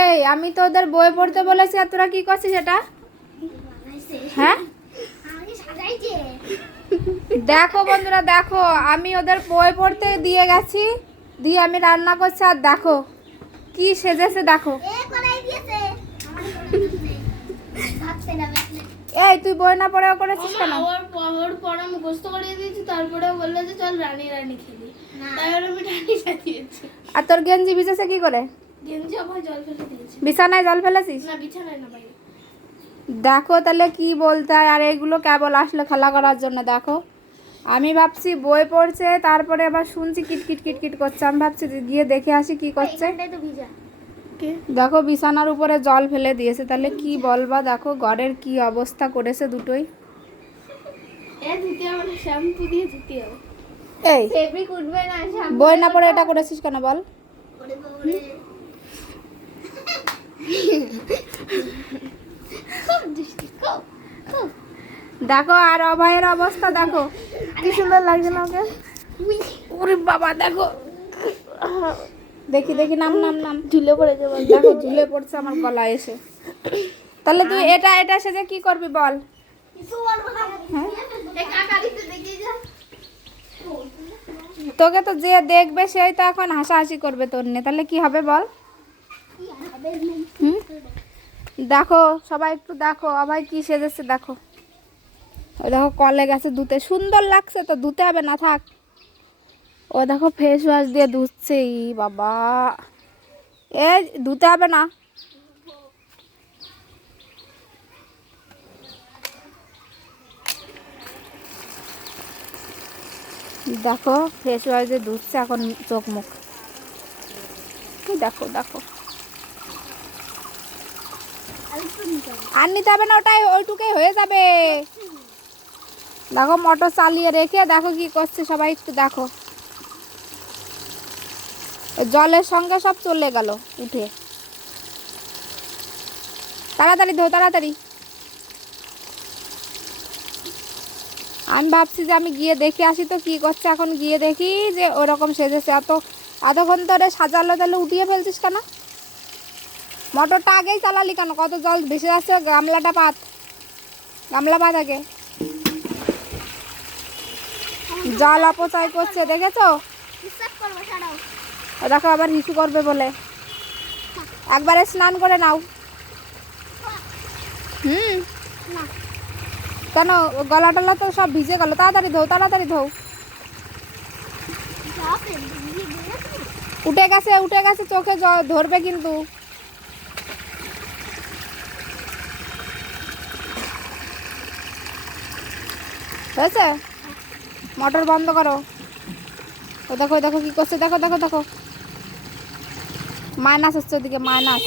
এই আমি তো ওদের বই পড়তে বলেছি আর তোরা কি করছিস এটা? হ্যাঁ? দেখো বন্ধুরা দেখো আমি ওদের বই পড়তে দিয়ে গেছি দিয়ে আমি রান্না করছি আর দেখো কি সেজেছে দেখো। এই তুই বই না পড়ে করেছিস কেন? ওর ওর পড়া মুখস্থ করিয়ে দিয়েছি তারপরে বলল যে চল রানী রানী খেলি। তাই আমি রানী সাজিয়েছি। আর তোর গেঞ্জি ভিজেছে কি করে? গেঞ্জি আবার জল ফেলে দিয়েছি। বিছানায় জল ফেলেছিস? না বিছানায় না বাইরে দেখো তাহলে কি বলতে হয় আর এগুলো কেবল আসলে খেলা করার জন্য দেখো। আমি ভাবছি বই পড়ছে তারপরে আবার শুনছি কিটকিট কিটকিট করছে। আমি ভাবছি গিয়ে দেখে আসি কি করছে। দেখো বিছানার উপরে জল ফেলে দিয়েছে। তাহলে কি বলবা দেখো ঘরের কি অবস্থা করেছে দুটোই। এই। বই না পড়ে এটা করেছিস কেন বল? দেখো আর অভয়ের অবস্থা দেখো। কি সুন্দর লাগছে না ওকে? ওরে বাবা দেখো। দেখি দেখি নাম নাম নাম। ঢিলে পড়ে যাবে দেখো ঝুলে পড়ছে আমার গলায় এসে। তাহলে তুই এটা এটা সেজে কি করবি বল। হ্যাঁ? তোকে তো যে দেখবে সেই তো এখন হাসাহাসি করবে তোর নিয়ে। তাহলে কি হবে বল। হুম? দেখো, সবাই একটু দেখো, আবার কি সেজেছে দেখো। ওই দেখো, কলে গেছে ধুতে, সুন্দর লাগছে তো, ধুতে হবে না, থাক। ও দেখো ফেস ওয়াশ দিয়ে ধুচ্ছে, ই বাবা। এ, ধুতে হবে না। দেখো ফেস ওয়াশ দিয়ে ধুচ্ছে এখন চোখ মুখ। দেখো দেখো। আর নিতে হবে না, ওটাই ওইটুকুই হয়ে যাবে। দেখো মোটর চালিয়ে রেখে দেখো কি করছে, সবাই একটু দেখো। জলের সঙ্গে সব চলে গেল, উঠে। তাড়াতাড়ি ধো, তাড়াতাড়ি। আমি ভাবছি যে আমি গিয়ে দেখে আসি তো কি করছে, এখন গিয়ে দেখি যে ওরকম সেজেছে। এত এতক্ষণ ধরে সাজালো তাহলে উঠিয়ে ফেলছিস কেন? মোটরটা আগেই চালালি কেন? কত জল ভেসে যাচ্ছে গামলাটা পাত। গামলা পাত আগে। জল অপচয় করছে, দেখেছ? দেখো আবার হিসু করবে বলে। একবারে স্নান করে নাও। হুম। কেন? গলা টলা তো সব ভিজে গেল। তাড়াতাড়ি ধো তাড়াতাড়ি ধো। উঠে গেছে উঠে গেছে, চোখে ধরবে কিন্তু। হয়েছে? মোটর বন্ধ করো। ও দেখো দেখো কী করছে। দেখো দেখো দেখো। মাইনাস হচ্ছে ওদিকে, মাইনাস।